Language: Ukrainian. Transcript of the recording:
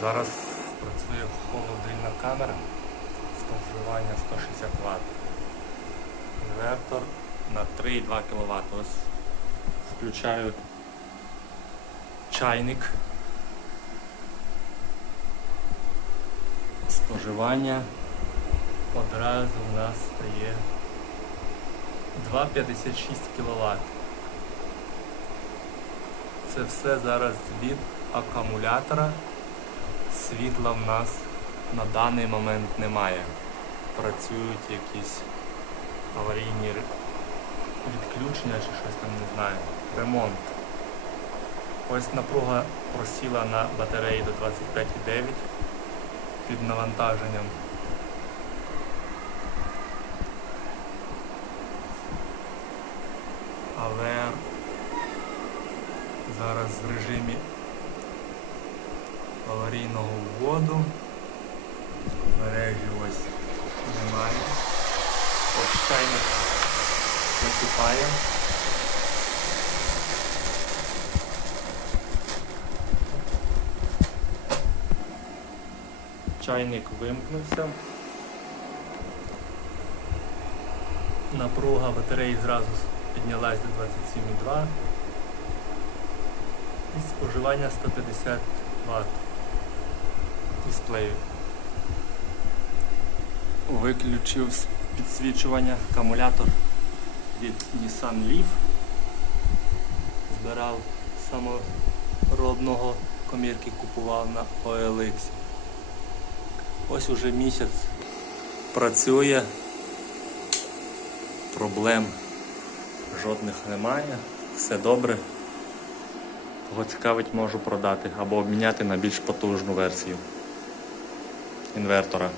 Зараз працює холодильна камера споживання 160 Вт. Інвертор на 3,2 кВт. Ось включаю чайник. Споживання одразу у нас стає 2,56 кВт. Це все зараз від акумулятора. Світла в нас на даний момент немає. Працюють якісь аварійні відключення чи щось там не знаю. Ремонт. Ось напруга просіла на батареї до 25,9 під навантаженням. Але зараз в режимі аварійного вводу. Мережі ось немає. Ось чайник накипає. Чайник вимкнувся. Напруга батареї зразу піднялась до 27,2 і споживання 150 Вт дисплею. Виключив підсвічування акумулятор від Nissan Leaf. Збирав саморобного комірки, купував на OLX. Ось уже місяць працює. Проблем жодних немає. Все добре. Кого цікавить, можу продати або обміняти на більш потужну версію інвертора.